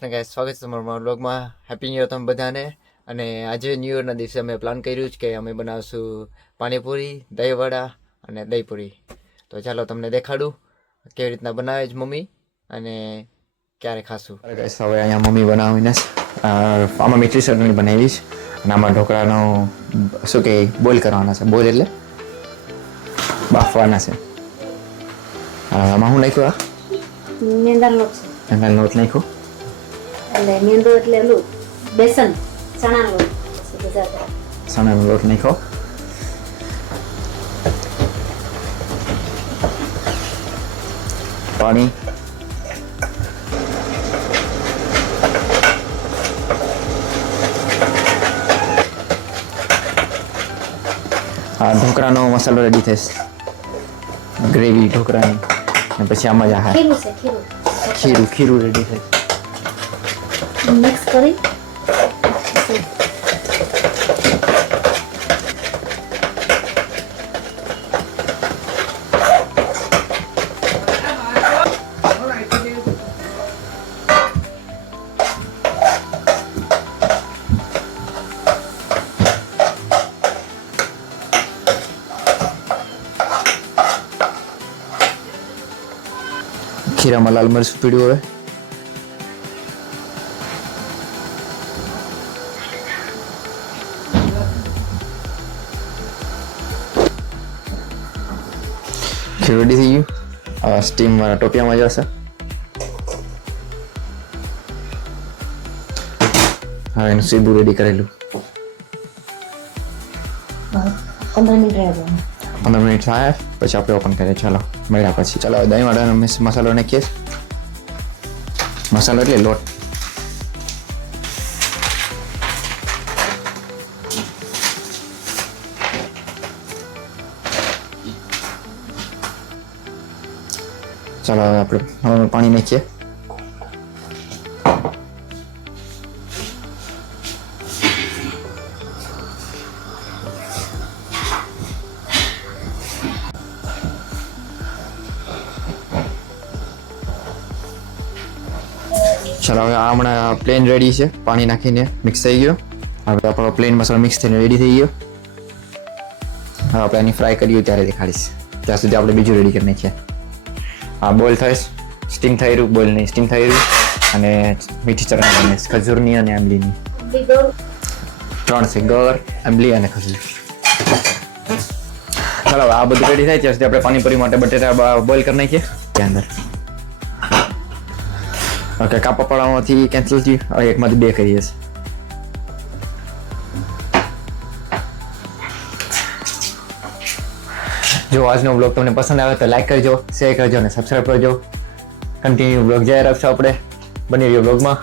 Guys સ્વાગત છે તમારા વ્લોગમાં. હેપી ન્યુ યર તમે બધાને. અને આજે ન્યુ યરના દિવસે અમે પ્લાન કર્યું છે કે અમે બનાવશું પાણીપુરી, દહીંવડા અને દહીંપુરી. તો ચાલો તમને દેખાડું કેવી રીતના બનાવે છે મમ્મી અને ક્યારે ખાશું. ગાઈસ હવે અહીંયા મમ્મી બનાવીને આમાં મીઠી ચટણી બનાવી છે અને આમાં ઢોકળાનો શું કે બોઇલ કરવાના છે. બોઇલ એટલે બાફવાના છે. આમાં શું નાખ્યું? મેંદાનો લોટ છે. મેંદાનો લોટ નાખ્યો. એટલે મેંદો એટલે લોટ, બેસન, ચણાનો લોટ. ચણાનો લોટ નાખ્યો. પાણી, આ ઢોકળાનો મસાલો રેડી થશે, ગ્રેવી ઢોકળાની. અને પછી આમાં જ ખીરું છે, ખીરું રેડી થશે. મિક્સ કરી ખીરામાં લાલ મરચું પીડ્યું હવે. ખીરું રેડી થઈ ગયું. આ સ્ટીમ વાળા ટોપિયામાં જશે. હવે એનું સીધું રેડી કરેલું 15 મિનિટ રહેવા દેવાનું. 15 મિનિટ થાય પછી આપણે ઓપન કરીએ. ચાલો મળ્યા પછી. ચાલો હવે દહીં વાળાનો મસાલો નાખીએ. મસાલો એટલે લોટ. ચાલો હવે આપણે પાણી નાખીએ. ચાલો હવે આ હમણાં પ્લેન રેડી છે. પાણી નાખીને મિક્સ થઈ ગયો. હવે આપણો પ્લેન મસાલો મિક્સ થઈને રેડી થઈ ગયો. હવે આપણે એની ફ્રાય કરીએ ત્યારે દેખાડીશ. ત્યાં સુધી આપણે બીજું રેડી કરી નાખીએ. આ બોઇલ થાય, સ્ટીમ થઈ રહ્યું, બોઇલ નહીં સ્ટીમ થઈ રહ્યું. અને મીઠી ચટણી બને છે, ખજૂરની અને આંબલીની. 3 છે, ગર, આંબલી અને ખજૂર. ચાલો આ બધું રેડી થાય ત્યાં સુધી આપણે પાણીપુરી માટે બટેટા બોઇલ કરી નાખીએ ત્યાં અંદર. ઓકે, કાપા પડાવવાથી કેન્સલ થયું. હવે એકમાંથી 2 કરીએ છીએ. જો આજનો બ્લોગ તમને પસંદ આવે તો લાઈક કરજો, શેર કરજો અને સબસ્ક્રાઈબ કરજો. કન્ટિન્યુ બ્લોગ જારી રાખશો આપણે. બની રહ્યો બ્લોગમાં.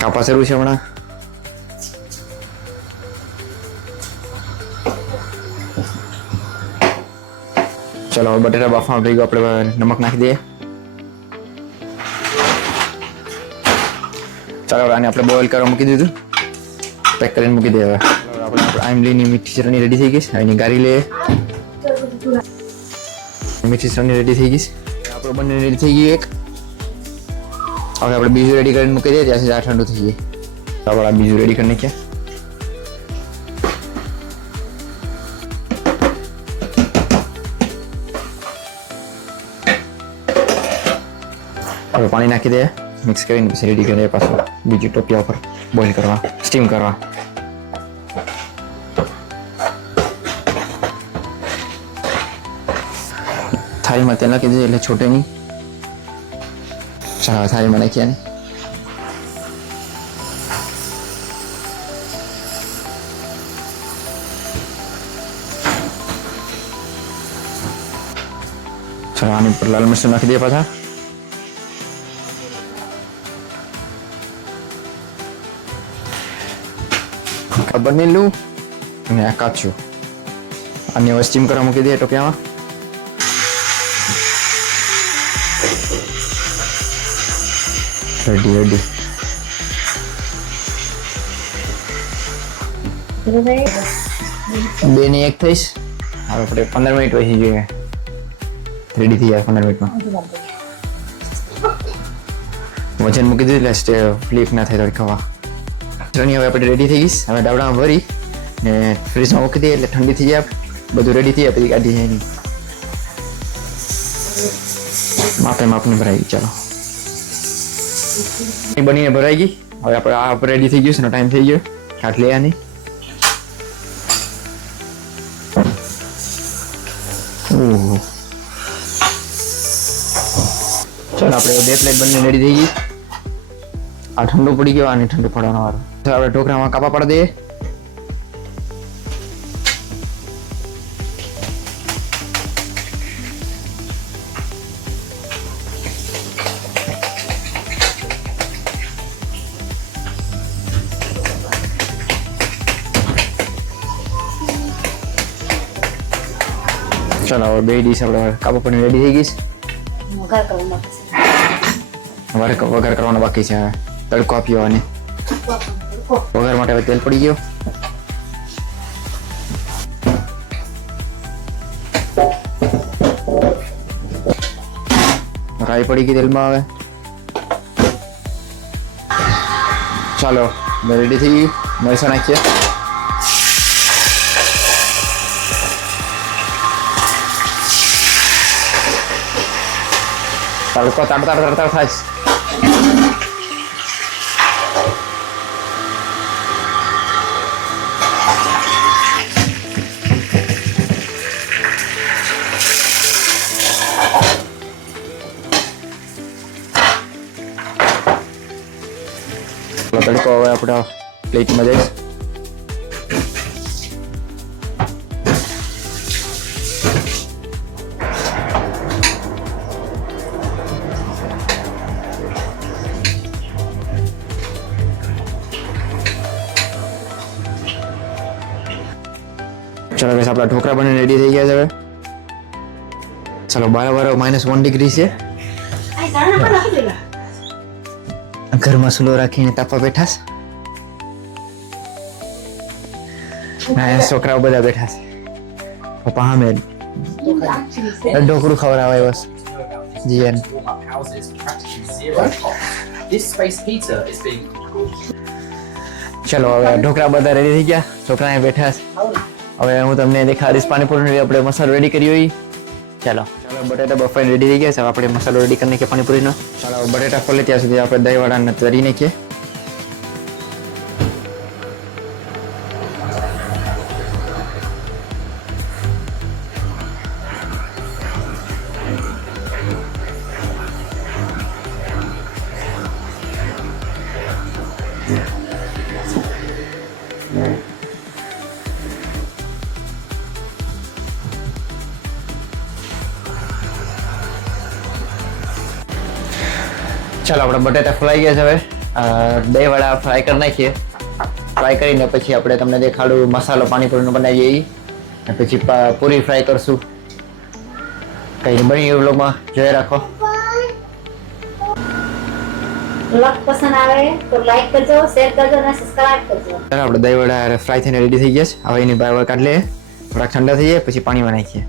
કાપા શરૂ છે હમણાં. ચલો બટેટા બાફવામાં ભેગું આપણે નમક નાખી દઈએ. ચાલો આને આપણે બોઇલ કરવા મૂકી દીધું, પેક કરીને મૂકી દઈએ. હવે આપણે આંબલીની મીઠી ચટણી રેડી થઈ ગઈ છે. એની ગારી લઈએ. મીઠી ચટણી રેડી થઈ ગઈ છે. આપણે બંને રેડી થઈ ગઈ એક. હવે આપણે બીજું રેડી કરીને મૂકી દઈએ ત્યાં સુધી આ ઠંડુ થઈ જાય. તો આપણે બીજું રેડી કરી નાખીએ. હવે પાણી નાખી દઈએ, મિક્સ કરીને પછી રેડી કરીએ પાછું બીજું ટોપિયા ઉપર બોઇલ કરવા, સ્ટીમ કરવા. થાળીમાં તેલ નાખી દઈએ એટલે છોટે નહીં. ચાલો થાળીમાં નાખીએ ને. ચાલો આની ઉપર લાલ મરચું નાખી દઈએ પાછા. બનેલું અને આ કાચું. આને હવે સ્ટીમ કરવા મૂકી દઈએ ટોપિયામાં. રેડી. બે ની એક થઈશ. હવે આપણે 15 મિનિટ પછી જોઈએ. રેડી થઈ જાય 15 મિનિટમાં. વજન મૂકી દીધું એટલે ફ્લીપ ના થાય થોડી ખાવા. ચટણી હવે આપણે રેડી થઈ ગઈ. હવે ડાબડામાં ભરી ને ફ્રીજમાં મૂકી દઈએ એટલે ઠંડી થઈ જાય. બધું રેડી થઈ જાય પછી કાઢી જાય નહીં. માપને ભરાઈ ગઈ. ચાલો બનીને ભરાઈ ગઈ. હવે આપણે આ રેડી થઈ ગયું છે. ટાઈમ થઈ ગયો. ખાટ લે આની. ઓહો ચાલો આપણે 2 પ્લેટ બંને રેડી થઈ ગઈ. આ ઠંડુ પડી ગયો. આને ઠંડુ પડવાનો વારો. તો આપણે ઢોકળામાં કાપા પાડી દઈએ. ચાલો હવે 2 ડીશ આપણે કાપા પાડીને રેડી થઈ ગઈ છે. વઘાર કરવાનો બાકી છે. હવે તડકો આપ્યો અને વઘાર માટે હવે તેલ પડી ગયો. રાઈ પડી ગઈ તેલમાં. હવે ચાલો રેડી થઈ ગઈ. મરચાં નાખીએ. તડકો તડતડ થાય. તડકો હવે આપણા પ્લેટમાં જઈશ. ચાલો guys, આપણા ઢોકળા બની રેડી થઈ ગયા છે. હવે ચાલો બરાબર -1 ડિગ્રી છે. ઘરમાં સુલો રાખીને તાપવા બેઠા છે. છોકરાઓ બધા બેઠા છે. પપ્પા સામે ઢોકળું ખવડાવે બસ. જીએન ચલો હવે ઢોકળા બધા રેડી થઈ ગયા. છોકરા બેઠા છે. હવે હું તમને દેખાડીશ પાણીપુરી આપણે મસાલો રેડી કર્યો હોય. ચાલો બટાટા બફાઈને રેડી થઈ ગયા છે. હવે આપણે મસાલો રેડી કરી નાખીએ પાણીપુરીનો. ચાલો બટાટા ફોલે ત્યાં સુધી આપણે દહીંવડાને તરી નાખીએ. ચાલો આપણે બટાટા ફ્રાઈ ગયા છે. હવે દહીંવડા ફ્રાય કરી નાખીએ. ફ્રાય કરીને પછી આપણે તમને દેખાડું મસાલો પાણીપુરીનો બનાવીએ. અને પછી પૂરી ફ્રાય કરશું. કઈ બની એ વ્લોગમાં જોઈ રાખો. વ્લોગ પસંદ આવે તો લાઈક કરજો, શેર કરજો અને સબસ્ક્રાઇબ કરજો. ચાલો આપણે દહીંવડા ફ્રાય થઈને રેડી થઈ ગયા છે. હવે એની બહાર કાઢી લઈએ. થોડા ઠંડા થઈ જાય પછી પાણીમાં નાખીએ.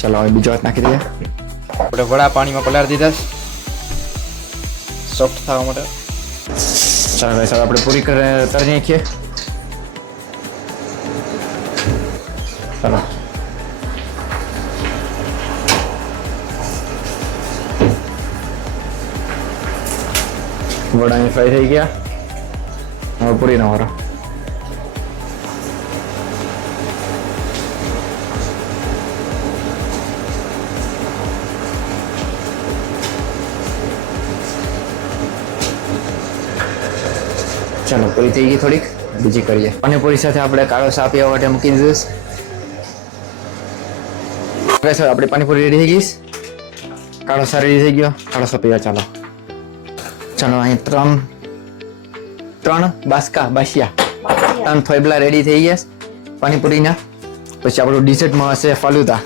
ચાલો હવે બીજો હાથ નાખી દઈએ. આપણે વડા પાણીમાં પલાળી દીધા સોફ્ટ થવા માટે. ચાલો ભાઈ સાહેબ આપણે પૂરી તરી નાખીએ. ચાલો વડાની ફ્રાય થઈ ગયા. હવે પૂરીનો વારો. ચાલો પૂરી થઈ ગઈ. થોડીક બીજી કરીએ. પાણીપુરી સાથે આપણે કાળો સા પીવા માટે મૂકી દીધું. સર આપણી પાણીપુરી રેડી થઈ ગઈ. કાળો સા રેડી થઈ ગયો. કાળો સા પીવા ચાલો. ચાલો અહીં ત્રણ બાસિયા 3 થોયબલા રેડી થઈ ગયા પાણીપુરીના. પછી આપણું ડિઝર્ટમાં હશે ફાલુદા.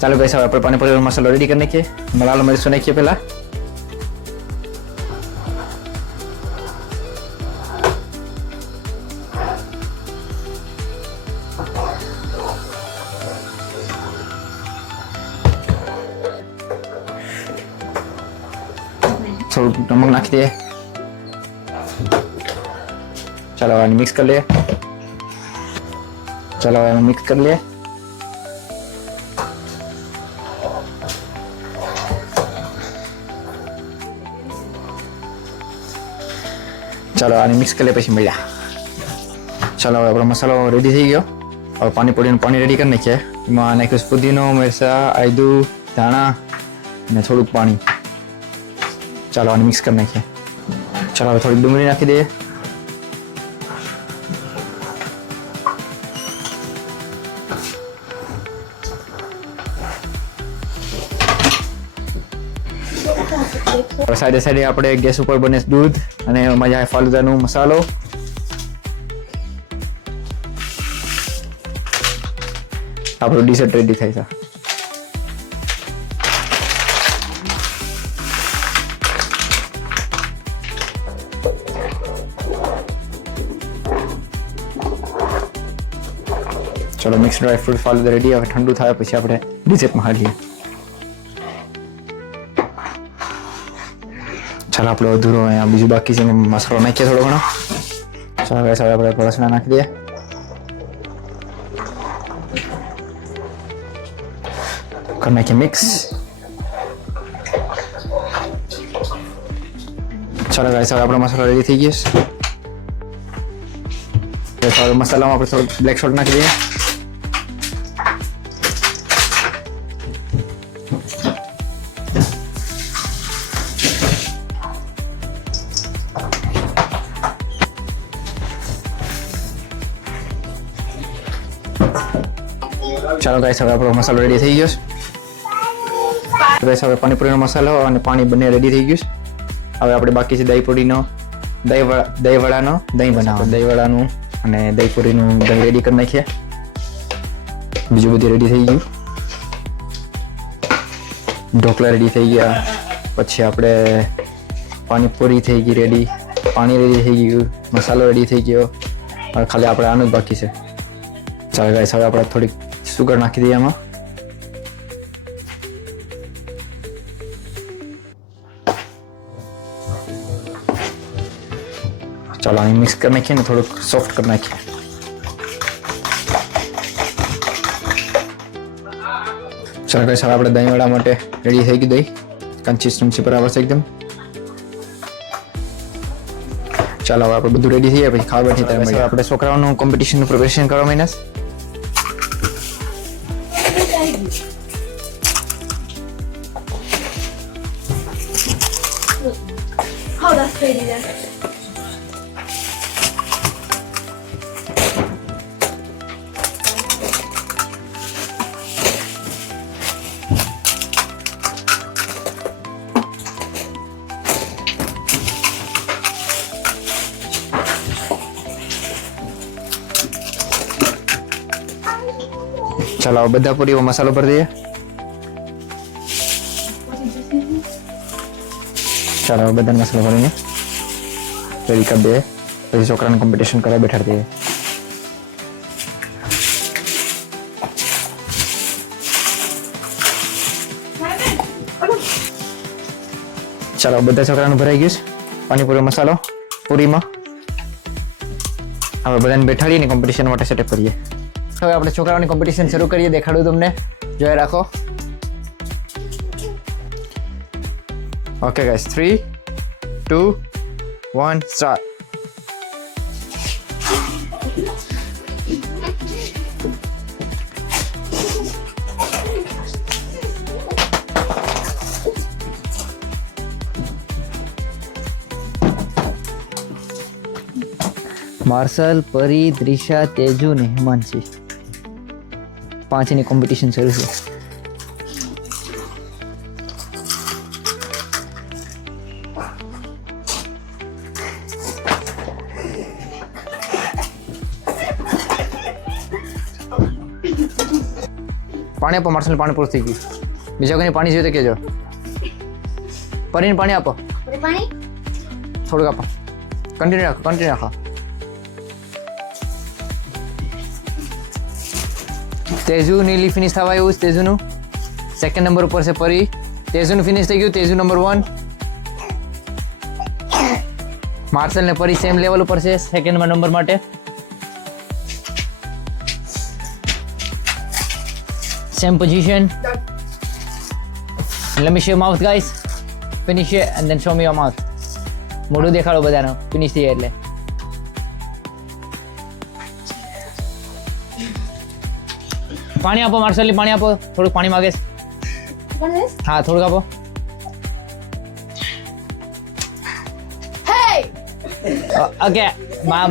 ચાલો ગાઈસ, હવે આપણે પાણીપુરીનો મસાલો રેડી કરી નાખીએ. લાલ મરચું નાખીએ પહેલા. થોડું નમક નાખી દઈએ. ચાલો આને મિક્સ કરી લઈએ. ચાલો હવે મિક્સ કરી લઈએ. ચાલો આને મિક્સ કરી લઈએ, પછી મળ્યા. ચાલો હવે આપણો મસાલો રેડી થઈ ગયો. હવે પાણીપુરીનું પાણી રેડી કરી નાખીએ. એમાં નાખ્યું પુદીનો, મરચાં, આદુ, ધાણા અને થોડુંક પાણી. ચાલો આને મિક્સ કરી નાખીએ. ચાલો હવે થોડી ડુંગળી નાખી દઈએ. સાઈડે સાઈડે આપણે ગેસ ઉપર બને દૂધ અને એમાં જાય ફાલુદાનો મસાલો. આપણું ડીશર્ટ રેડી થાય છે. ચલો mix dry fruit falooda ready. હવે ઠંડુ થાય પછી આપણે ડીશર્ટમાં હાલીએ. ચાલો આપણો અધૂરો અહીંયા બીજું બાકી છે, મસાલો નાખીએ થોડો ઘણો. ચાલો હવે આપણે પરસણા નાખી દઈએ. કરી નાખીએ મિક્સ. ચાલો ગાઈસ, હવે આપણો મસાલો રેડી થઈ ગયો છે. હવે મસાલામાં આપણે થોડું બ્લેક સોલ્ટ નાખી દઈએ. ચાલો ગાઈસ, હવે આપણો મસાલો રેડી થઈ ગયો છે. ગાઈસ, હવે પાણીપુરીનો મસાલો અને પાણી બંને રેડી થઈ ગયું છે. હવે આપણે બાકી છે દહીંપુરીનો દહીંવડાનો દહીં બનાવવા. દહીંવડાનું અને દહીંપુરીનું દહીં રેડી કરી નાખીએ. બીજું બધું રેડી થઈ ગયું. ઢોકળા રેડી થઈ ગયા. પછી આપણે પાણીપુરી થઈ ગઈ રેડી, પાણી રેડી થઈ ગયું, મસાલો રેડી થઈ ગયો. હવે ખાલી આપણે આનું જ બાકી છે. ચાલો ગાઈસ, હવે આપણે થોડીક સુગર નાખી દઈએ આમાં. ચાલો અહીં મિક્સ કરી નાખીએ ને થોડુંક સોફ્ટ કરી નાખીએ. ચાલો ગાઈસ, હવે આપણે દહીંવડા માટે રેડી થઈ ગયું. દહીં કન્સિસ્ટન્સી બરાબર છે એકદમ. ચાલો હવે આપણે બધું રેડી થઈ જાય પછી ખાવા બેઠી ત્યારે આપણે છોકરાઓનું કોમ્પિટિશનનું પ્રિપેરેશન કરવા માંડ્યા. Oh, that's crazy then. ચાલો બધા પૂરીઓ મસાલો ભરી દઈએ. ચાલો બધાને મસાલો ભરીને રેડી કરી દઈએ. પછી છોકરાને કોમ્પિટિશન કરવા બેઠાડી દઈએ. ચાલો બધા છોકરાનું ભરાઈ ગયું છે પાણીપુરી મસાલો પૂરીમાં. હવે બધાને બેઠાડીને કોમ્પિટિશન માટે સેટઅપ કરીએ. હવે આપણે છોકરાઓની કોમ્પિટિશન શરૂ કરીએ. દેખાડું તમને, જોઈ રાખો. Okay guys, 3, 2, 1 start. માર્શલ, પરી, દ્રિશા, તેજુ ને હિમાંશી, 5ની કોમ્પિટિશન શરૂ છે. પાણી આપો માર્સલ પાણીપુરી થઈ ગઈ બીજા કંઈ પાણી જોઈએ તો કહેજો પરીને પાણી આપો પૂરી પાણી થોડુંક આપો કન્ટિન્યુ રાખો તેજુ નીલી ફિનિશ થવા આવ્યું છે તેજુનું સેકન્ડ નંબર ઉપર છે પરી તેજુનું ફિનિશ થઈ ગયું તેજુ નંબર 1 માર્સલ ને પરી સેમ લેવલ ઉપર છે સેકન્ડ નંબર માટે same position let me show your mouth guys finish it and then show me your mouth મોઢું દેખાડો બધાનો ફિનિશ થઈ એટલે પાણી આપો માર્શલ પાણી આપો થોડુંક પાણી માંગે છે હા થોડુંક આપો ઓકે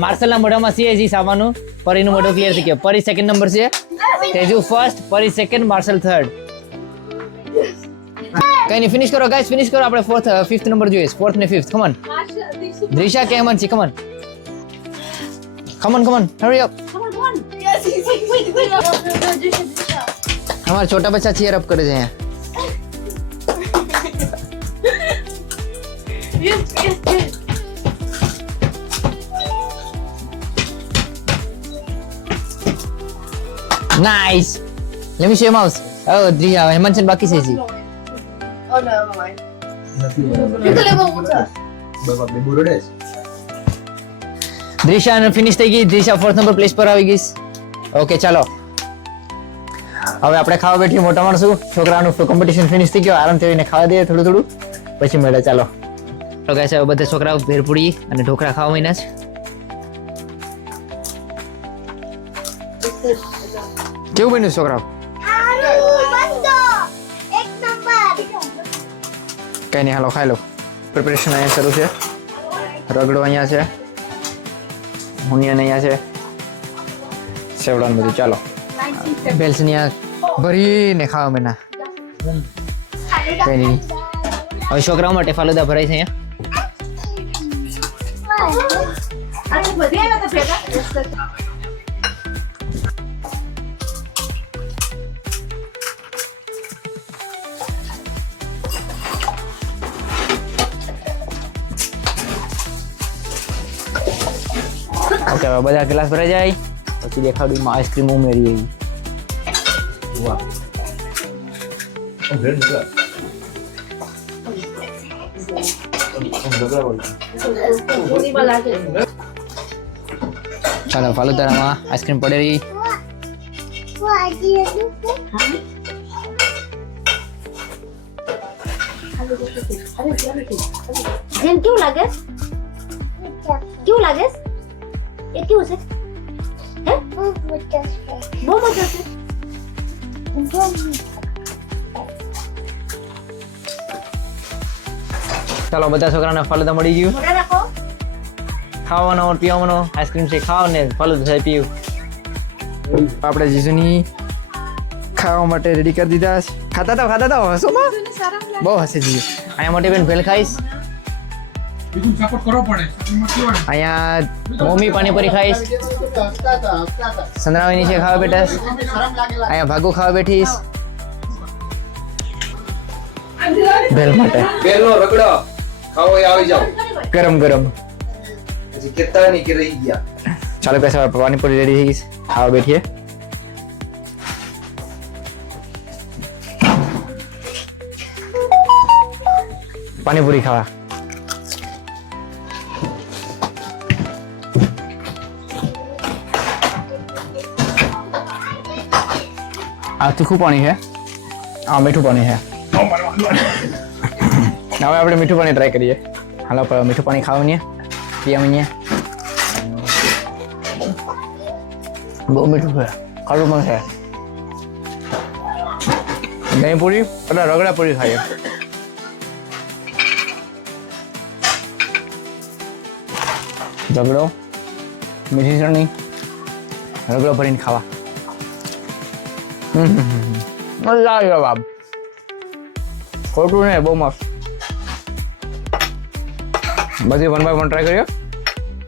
માર્શલ ના મોઢામાં સીએજી સામાનું પરીનું મોઢું ક્લિયર થઈ ગયો પરી સેકન્ડ નંબર છે તેજુ ફર્સ્ટ પરી સેકન્ડ માર્શલ થર્ડ કઈ નહીં ફિનિશ કરો ગાઈસ ફિનિશ કરો આપણે ફોર્થ ફિફ્થ નંબર જોઈએ ફોર્થ ને ફિફ્થ કમન દ્રિશા કે હેમંત કમન હરી અપ हमारे छोटा बच्चा चीयर अप करे हैं नाइस लेट मी शो माउस ओ द्रिया हेमंत बाकी से जी Oh no, never mind. You can level water. દ્રિશા ને ફિનિશ થઈ ગઈ દ્રિશા ફોર્થ નંબર પ્લેસ પર આવી ગઈ ઓકે ચાલો હવે આપણે ખાવા બેઠી મોટા માણસો છોકરાનું કોમ્પિટિશન ફિનિશ થઈ ગયો આરામ થઈને ખાવા દઈએ થોડું પછી મળે ચાલો તો ગાઈસ હવે બધા છોકરાઓ ભેરપુડી અને ઢોકળા ખાવા માંડ્યા છે કેવું બન્યું છોકરાઓ કઈ નહીં હાલો ખાઈ લો પ્રિપેરેશન અહીંયા શરૂ છે રગડો અહીંયા છે મુનિયન અહીંયા છે સેવડાનું બધું ચાલો બેલ્સની ભરીને ખાવા મેના કઈ નહીં હવે છોકરાઓ માટે ફાલુદા ભરાય છે અહીંયા ઓકે હવે બધા ગ્લાસ ભરાઈ જાય પછી દેખાડું એમાં આઈસ્ક્રીમ ઉમેરી વાહ ચાલો ફાલુદામાં આઈસ્ક્રીમ પડેલી જેમ કેવું લાગે એ કેવું છે હે બહુ મજા છે ચાલો બધા છોકરાને ફાલુદા મળી ગયું મોઢા રાખો ખાવાનો પીવાનો આઈસ્ક્રીમ છે ખાવ ને ફાલુદા છે પીવું આપણે જીજુની ખાવા માટે રેડી કરી દીધા છે ખાતા હતા હસો માં બહુ હસે જીજુ અહીંયા મોટી બેન ભેલ ખાઈશ અહીંયા મમ્મી પાણીપુરી ખાઈશ સંદ્રાવી નીચે ખાવા બેઠા અહીંયા ભાગુ ખાવા બેઠીશ ભેલ માટે બેલનો રગડો ખાવો એ આવી જાવ ગરમ પછી કેતા ની કે રહી ગયા ચાલો પૈસા પાણીપુરી રેડી થઈ ગઈ ખાવા બેઠીએ પાણીપુરી ખાવા આ તીખું પાણી છે આ મીઠું પાણી છે હવે આપણે મીઠું પાણી ટ્રાય કરીએ હાલો મીઠું પાણી ખાવાની પીવાની બહુ મીઠું છે ખારું પણ છે દહીં પૂરી એટલે રગડા પૂરી ખાઈએ રગડો મીઠી ચટણી રગડો ભરીને ખાવા મજા આવી બાપ ખોટું ને બહુ મસ્ત બધી 1 by 1 ટ્રાય કરીએ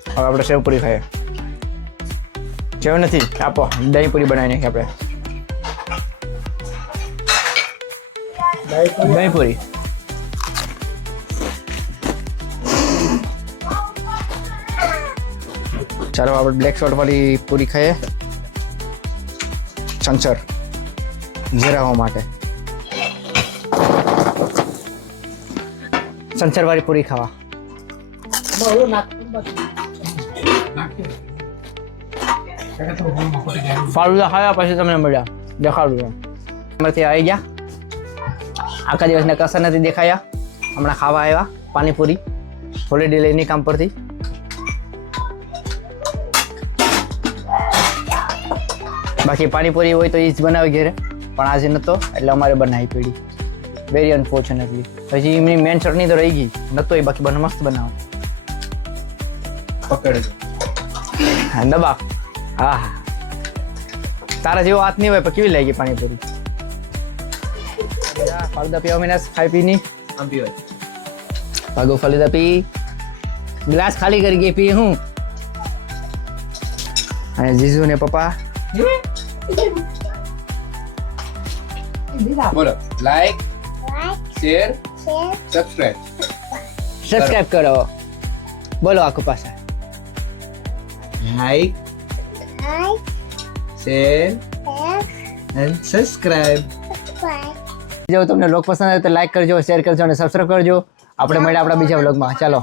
હવે આપણે સેવ પૂરી ખાઈએ સેવ નથી આપો દહીં પૂરી બનાવી નાખીએ આપણે દહીં પૂરી. ચાલો આપણે બ્લેક સોલ્ટ વાળી પૂરી ખાઈએ. સંચર જીરાવા માટે સંચર વાળી પૂરી ખાવા. ફાલુદા ખાયા પછી તમને મળ્યા દેખાડું એમ. અમારથી આવી ગયા, આખા દિવસને કસર નથી દેખાયા. હમણાં ખાવા આવ્યા પાણીપુરી હોલિડે લઈને કામ પરથી. બાકી પાણીપુરી હોય તો એ જ બનાવે ઘેરે, પણ આજે નહોતો એટલે અમારે બનાવી પડી. Very unfortunately. પછી એમની મેન ચટણી તો રહી ગઈ, નહોતો એ બાકી બને મસ્ત બનાવે. પકડજો. હા દબા. હા હા, તારા જેવો હાથ નહીં હોય પણ કેવી લાગી પાણીપુરી? ફાલુદા પીવા મહિના ખાઈ પીની આમ પીવાય. ભાગો ફાલુદા પી. ગ્લાસ ખાલી કરી ગઈ પી હું. અને જીજુ ને પપ્પા બોલો લાઈક શેર સબસ્ક્રાઇબ. સબસ્ક્રાઇબ કરો. બોલો આખું પાછા. Like share and subscribe. જો તમને વ્લોગ પસંદ આવે તો લાઈક કરજો, શેર કરજો અને સબસ્ક્રાઇબ કરજો. આપણે મળ્યા આપણા બીજા વ્લોગમાં. ચાલો.